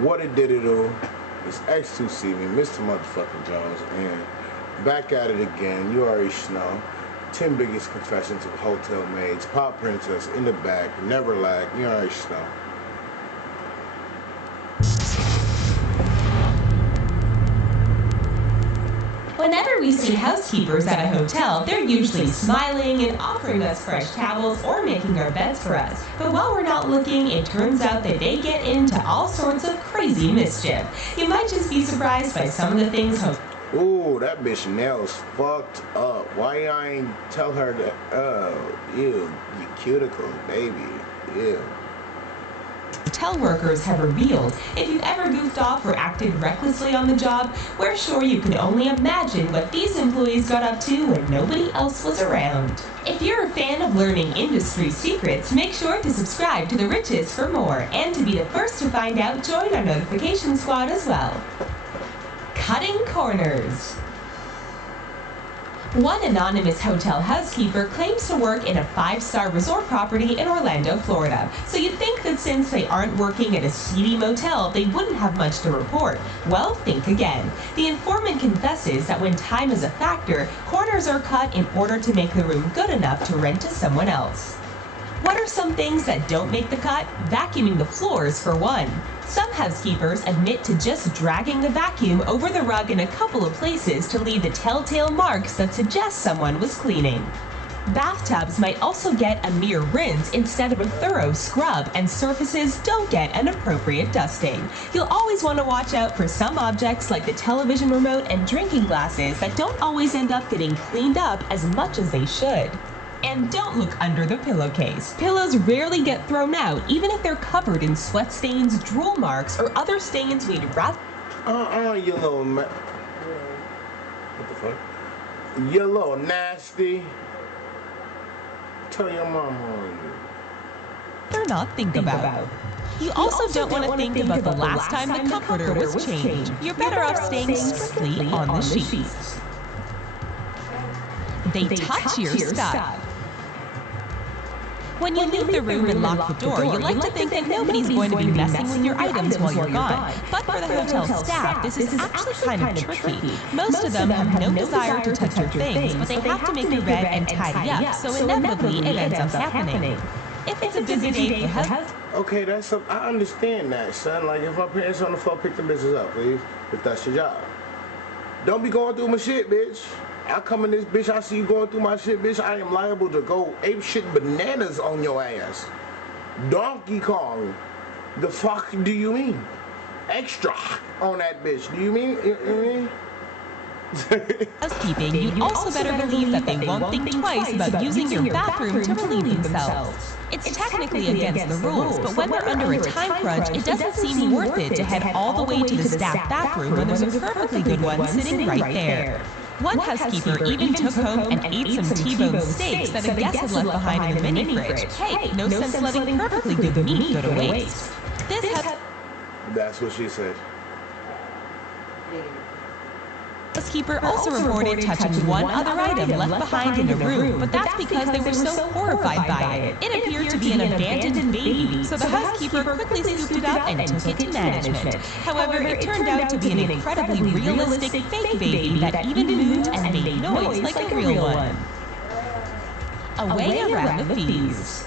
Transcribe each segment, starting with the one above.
What it did it all? It's X2CV, Mr. Motherfucking Jones, and back at it again. You already know. 10 biggest confessions of hotel maids, pop princess in the back, never lag. You already know. Whenever we see housekeepers at a hotel, they're usually smiling and offering us fresh towels or making our beds for us. But while we're not looking, it turns out that they get into all sorts of crazy mischief. You might just be surprised by some of the things Ooh, that bitch nails fucked up. Why I ain't tell her that? Oh, ew, you cuticle, baby, ew. hotel workers have revealed. If you've ever goofed off or acted recklessly on the job, we're sure you can only imagine what these employees got up to when nobody else was around. If you're a fan of learning industry secrets, make sure to subscribe to The Riches for more, and to be the first to find out, join our notification squad as well. Cutting corners. One anonymous hotel housekeeper claims to work in a 5-star resort property in Orlando, Florida. So you'd think that since they aren't working at a seedy motel, they wouldn't have much to report. Well, think again. The informant confesses that when time is a factor, corners are cut in order to make the room good enough to rent to someone else. What are some things that don't make the cut? Vacuuming the floors, for one. Some housekeepers admit to just dragging the vacuum over the rug in a couple of places to leave the telltale marks that suggest someone was cleaning. Bathtubs might also get a mere rinse instead of a thorough scrub, and surfaces don't get an appropriate dusting. You'll always want to watch out for some objects like the television remote and drinking glasses that don't always end up getting cleaned up as much as they should. And don't look under the pillowcase. Pillows rarely get thrown out, even if they're covered in sweat stains, drool marks, or other stains we'd rather... You little what the fuck? You little nasty. Tell your mama on you. They're not think about. You also don't want to think about the last time the comforter was changed. You're better off staying strictly on the sheets. They touch your stuff. When you leave the room and lock the door, you like to think that nobody's going to be messing with your items while you're gone. But for the hotel staff, this is actually kind of tricky. Most of them have no desire to touch your things, but they have to make your bed and tidy up, so inevitably it ends up happening. If it's a busy day for okay, I understand that, son. Like, if my parents on the floor, pick the bitches up, please. If that's your job. Don't be going through my shit, bitch. I come in this bitch, I see you going through my shit, bitch. I am liable to go ape shit bananas on your ass. Donkey Kong. The fuck do you mean? Extra on that bitch. Do you mean? Housekeeping, you'd also better believe that they won't think twice about using your bathroom to relieve themselves. It's technically against the rules, but when they're under a time crunch, it doesn't seem worth it to head all the way to the staff bathroom when there's a perfectly good one sitting right there. One housekeeper even took home and ate some T-bone steaks that a guest had left behind in the mini fridge. Hey, no sense letting perfectly good meat go to waste. That's what she said. Housekeeper also reported touching one other item left behind in a room, but that's because they were so horrified by it. It appeared to be an abandoned baby, so the housekeeper quickly scooped it up and took it to management. However, it turned out to be an incredibly realistic fake baby that even moved and made noise like a real one. A way around the fees.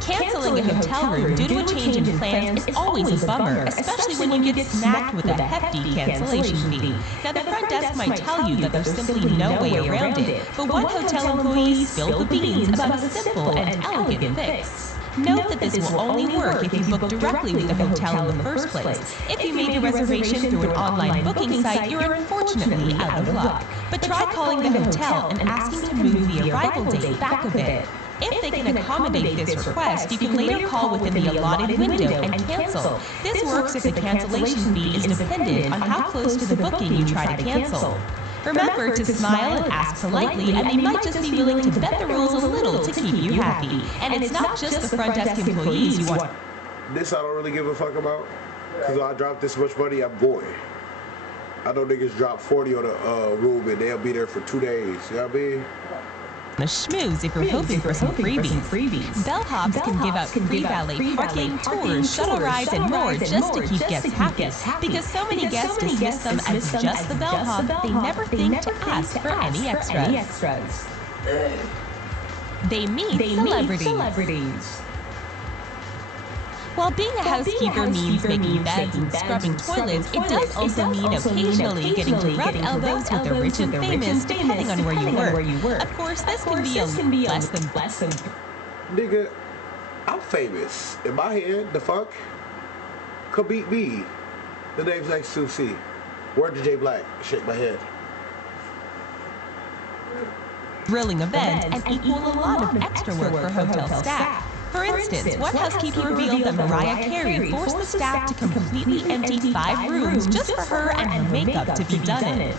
Canceling a hotel room due to a change in plans is always a bummer, especially when you get smacked with a hefty cancellation fee. Now, the front desk might tell you that there's simply no way around it, but one hotel employee spilled the beans about a simple and elegant fix. Note that this will only work if you book directly with the hotel in the first place. If you made a reservation through an online booking site, you're unfortunately out of luck. But try calling the hotel and asking to move the arrival date back a bit. If they can accommodate this request, you can later call within the allotted window and cancel. This works if the cancellation fee is dependent on how close to the booking you try to cancel. Remember to smile and ask politely, and they might just be willing to bend the rules a little to keep you happy. And it's not just the front desk employees you want. This I don't really give a fuck about, because I dropped this much money, I'm bored. I know niggas drop 40 on the room and they'll be there for 2 days, you know what I mean? a schmooze if you're hoping for some freebies. Bellhops can give out free valet parking, tours, shuttle rides, and more just to keep guests happy. Because so many guests dismiss them as just the bellhop, they never think to ask for any extras. They meet celebrities. While being a housekeeper means making beds and scrubbing toilets, it does also mean occasionally getting to rub elbows with the rich and famous, depending on where you work. Of course, this can be less than. Nigga, I'm famous. In my head, the fuck? Could beat me. The name's like Susie. Word to J Black. Shake my head. Thrilling event and equal a lot of extra work for hotel staff. For instance, one housekeeper revealed that Mariah Carey forced the staff to completely empty 5 rooms just for her and her makeup to be done in.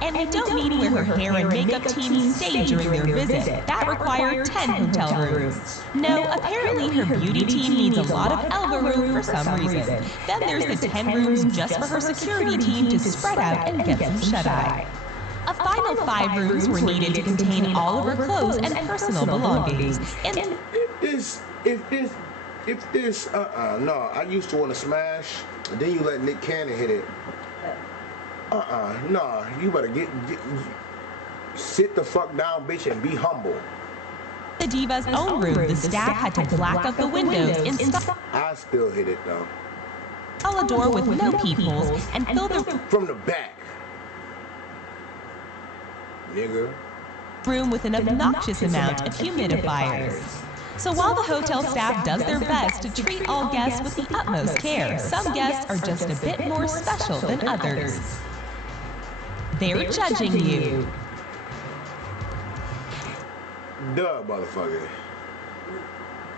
And we don't mean where her hair and makeup team stayed during their visit. That required 10 hotel rooms. No, apparently her beauty team needs a lot of elbow room for some reason. Then there's the 10 rooms just for her security team to spread out and get some shut-eye. A final 5 rooms were needed to contain all of her clothes and personal belongings. And If this, no, I used to want to smash, and then you let Nick Cannon hit it. No, you better sit the fuck down, bitch, and be humble. The diva's own room, the staff had to black out the windows, install I still hit it though. A door with no peepholes, and fill the From the back. Nigga. room with an obnoxious amount of humidifiers. So while the hotel staff does their best to treat all guests with the utmost care, some guests are just a bit more special than others. They're judging you. Duh, motherfucker.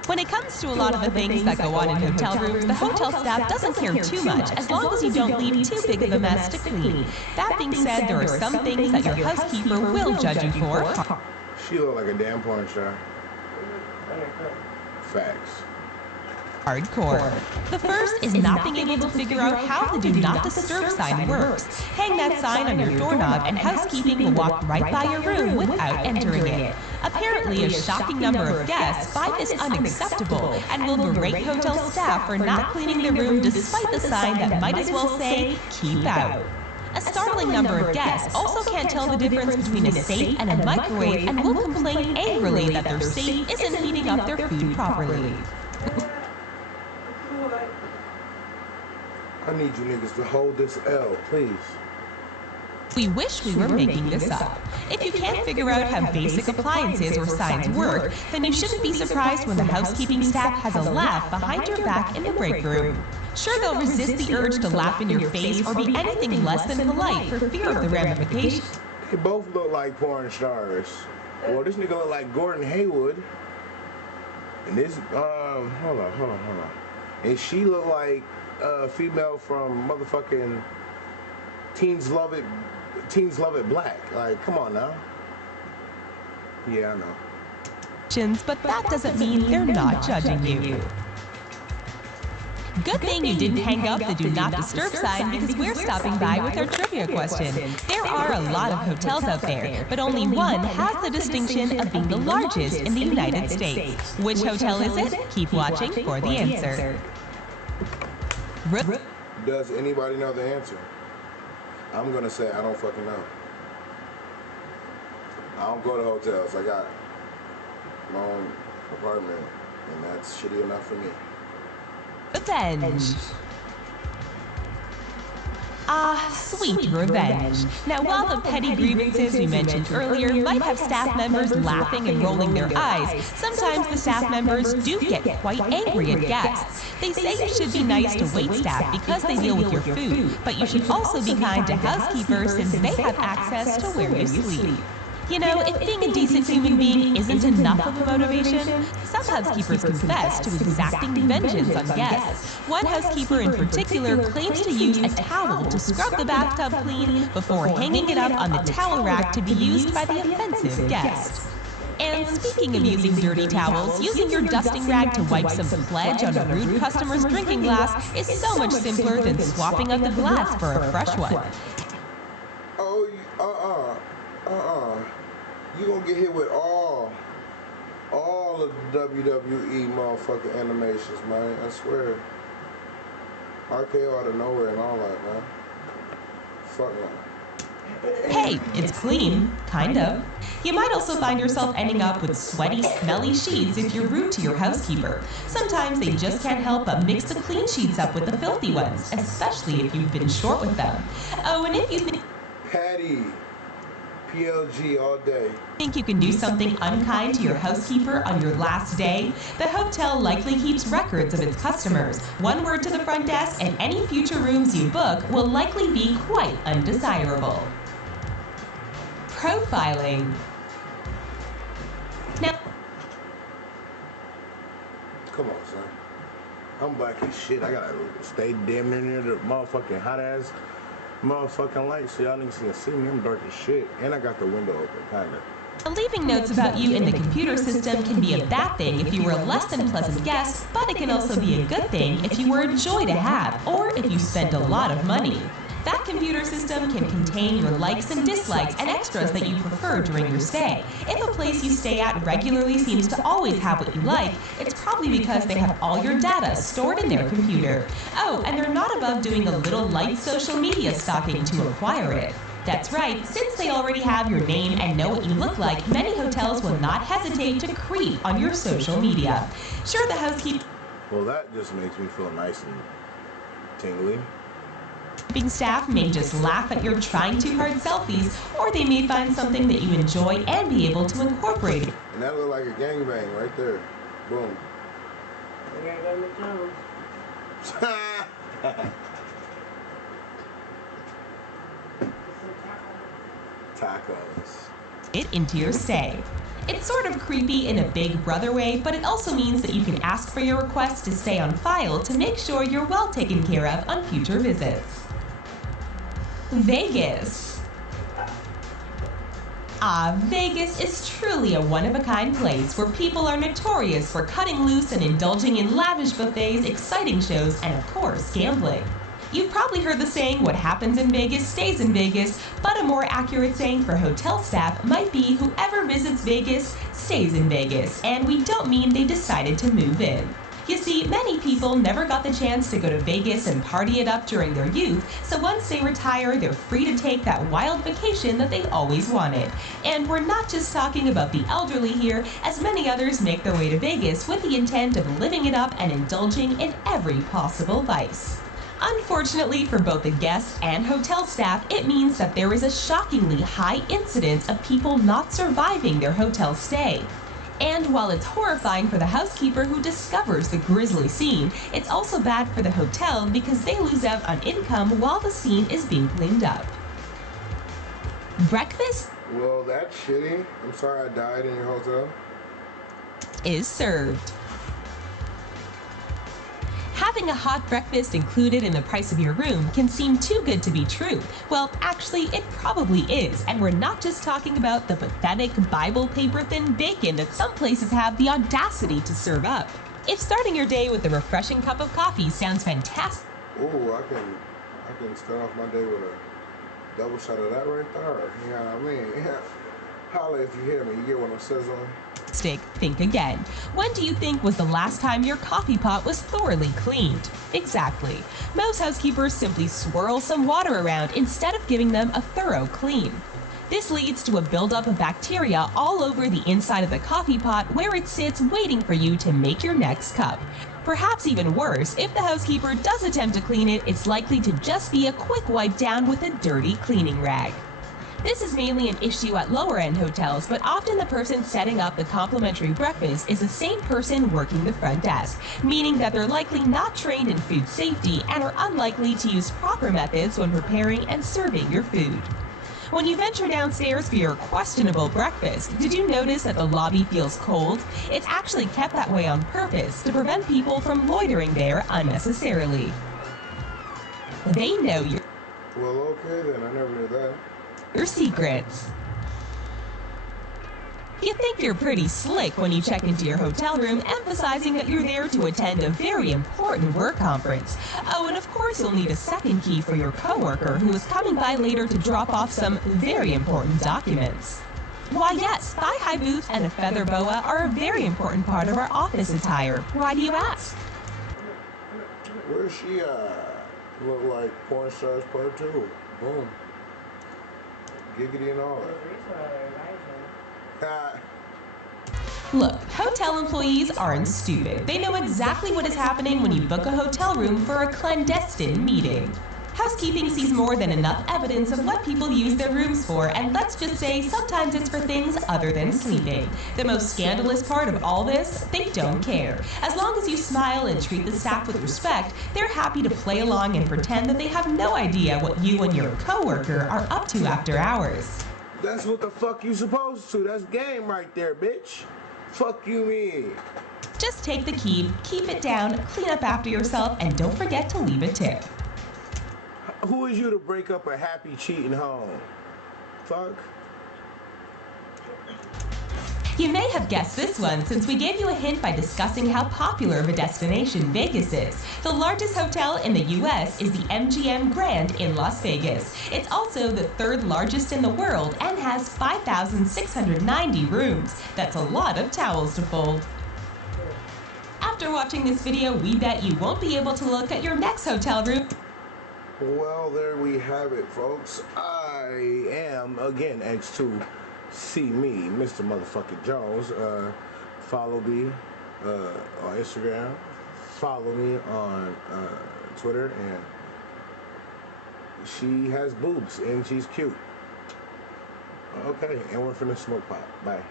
When it comes to a lot of the things that go on in hotel rooms, the hotel staff doesn't care too much as long as you don't leave too big of a mess to clean. That being said, there are some things that your housekeeper will judge you for. She look like a damn porn star. Facts. Hardcore. The first is not being able to figure out how the Do Not Disturb sign works. Hang that sign on your doorknob and housekeeping will walk right by your room without entering it. Apparently, a shocking number of guests find this unacceptable and will berate hotel staff for not cleaning their room despite the sign that might as well say, "Keep out." A startling number of guests also can't tell the difference between a safe and a microwave and will complain angrily that their safe isn't heating up their food properly. I need you niggas to hold this L, please. We wish we were making this up. If you can't figure out how basic appliances or signs work, then you shouldn't be surprised when the housekeeping staff has a laugh behind your back in the break room. Sure, they'll resist the urge to laugh in your face or be anything less than polite for fear of the ramifications. They both look like porn stars. Well, this nigga look like Gordon Haywood. And this, hold on. And she look like a female from motherfucking Teens Love It Black. Like, come on now. Yeah, I know. But that doesn't mean they're not judging you. Good thing you didn't hang up the Do Not Disturb sign because we're stopping by with our trivia question. There are a lot of hotels out there, but only one has the distinction of being the largest in the United States. Which hotel is it? Keep watching for the answer. Does anybody know the answer? I'm gonna say I don't fucking know. I don't go to hotels. I got my own apartment, and that's shitty enough for me. Revenge. Sweet revenge. Now, while the petty grievances we mentioned earlier might have staff members laughing and rolling their eyes, sometimes the staff members do get quite angry at guests. They say you should be nice to waitstaff because they deal with your food, but you should also be kind to housekeepers since they have access to where you sleep. You know, if being a decent human being isn't enough of a motivation, some housekeepers confess to exacting vengeance on guests. One housekeeper in particular claims to use a towel to scrub the bathtub clean before hanging it up on the towel rack to be used by the offensive guest. And speaking of using dirty towels, using your dusting rag to wipe some sledge on a rude customer's drinking glass is so much simpler than swapping out the glass for a fresh one. Oh, you gonna get hit with all all of the WWE motherfucking animations, man. I swear. RKO out of nowhere and all that, man. Fuck no. Hey, it's clean, kind of. You might also find yourself ending up with sweaty, smelly sheets if you're rude to your housekeeper. Sometimes they just can't help but mix the clean sheets up with the filthy ones, especially if you've been short with them. Oh, and if you Patty. PLG all day. think you can do something unkind to your housekeeper on your last day, the hotel likely keeps records of its customers. One word to the front desk and any future rooms you book will likely be quite undesirable. Profiling. Now, Come on, son. I'm black as shit. I gotta stay damn near the motherfucking hot ass motherfucking light so y'all niggas can see me. I'm dark as shit. And I got the window open, kinda. leaving notes about you in the computer system can be a bad thing if you were a less than pleasant guest, but it can also be a good thing if you were a joy to have, or if you spend a lot of money. That computer system can contain your likes and dislikes and extras that you prefer during your stay. If a place you stay at regularly seems to always have what you like, it's probably because they have all your data stored in their computer. Oh, and they're not above doing a little light social media stalking to acquire it. That's right, since they already have your name and know what you look like, many hotels will not hesitate to creep on your social media. Sure, the housekeeping Well, that just makes me feel nice and tingly. staff may just laugh at your trying too hard selfies, or they may find something that you enjoy and be able to incorporate it. And that look like a gangbang right there. Boom. Tacos. It into your stay. It's sort of creepy in a big brother way, but it also means that you can ask for your request to stay on file to make sure you're well taken care of on future visits. Vegas. Vegas is truly a one-of-a-kind place where people are notorious for cutting loose and indulging in lavish buffets, exciting shows, and of course, gambling. You've probably heard the saying, what happens in Vegas stays in Vegas, but a more accurate saying for hotel staff might be whoever visits Vegas stays in Vegas, and we don't mean they decided to move in. You see, many people never got the chance to go to Vegas and party it up during their youth, so once they retire, they're free to take that wild vacation that they always wanted. And we're not just talking about the elderly here, as many others make their way to Vegas with the intent of living it up and indulging in every possible vice. Unfortunately for both the guests and hotel staff, it means that there is a shockingly high incidence of people not surviving their hotel stay. And while it's horrifying for the housekeeper who discovers the grisly scene, it's also bad for the hotel because they lose out on income while the scene is being cleaned up. Breakfast Well, that's shitty. I'm sorry I died in your hotel. is served. Having a hot breakfast included in the price of your room can seem too good to be true. Well, actually, it probably is, and we're not just talking about the pathetic Bible paper-thin bacon that some places have the audacity to serve up. If starting your day with a refreshing cup of coffee sounds fantastic, Ooh, I can start off my day with a double shot of that right there. You know what I mean? Yeah. Holla if you hear me. You get what I'm sizzling. think again. When do you think was the last time your coffee pot was thoroughly cleaned? Exactly. Most housekeepers simply swirl some water around instead of giving them a thorough clean. This leads to a buildup of bacteria all over the inside of the coffee pot where it sits waiting for you to make your next cup. Perhaps even worse, if the housekeeper does attempt to clean it, it's likely to just be a quick wipe down with a dirty cleaning rag. This is mainly an issue at lower-end hotels, but often the person setting up the complimentary breakfast is the same person working the front desk, meaning that they're likely not trained in food safety and are unlikely to use proper methods when preparing and serving your food. When you venture downstairs for your questionable breakfast, did you notice that the lobby feels cold? It's actually kept that way on purpose to prevent people from loitering there unnecessarily. They know Well, okay then. I never knew that. your secrets. You think you're pretty slick when you check into your hotel room, emphasizing that you're there to attend a very important work conference. Oh, and of course you'll need a second key for your coworker who is coming by later to drop off some very important documents. Why yes, thigh-high boots and a feather boa are a very important part of our office attire. Why do you ask? Where's she look like porn stars part 2. Boom. Giggity and all that. Look, hotel employees aren't stupid. They know exactly what is happening when you book a hotel room for a clandestine meeting. Housekeeping sees more than enough evidence of what people use their rooms for, and let's just say sometimes it's for things other than sleeping. The most scandalous part of all this, they don't care. As long as you smile and treat the staff with respect, they're happy to play along and pretend that they have no idea what you and your coworker are up to after hours. That's what the fuck you supposed to. That's game right there, bitch. Fuck you mean. Just take the key, keep it down, clean up after yourself, and don't forget to leave a tip. Who is you to break up a happy cheating home? Fuck. You may have guessed this one since we gave you a hint by discussing how popular of a destination Vegas is. The largest hotel in the US is the MGM Grand in Las Vegas. It's also the 3rd largest in the world and has 5,690 rooms. That's a lot of towels to fold. After watching this video, we bet you won't be able to look at your next hotel room. Well, there we have it, folks. I am, again, X2. See me, Mr. Motherfucking Jones. Follow me on Instagram. Follow me on Twitter. And she has boobs and she's cute. Okay, and we're finna smoke pot. Bye.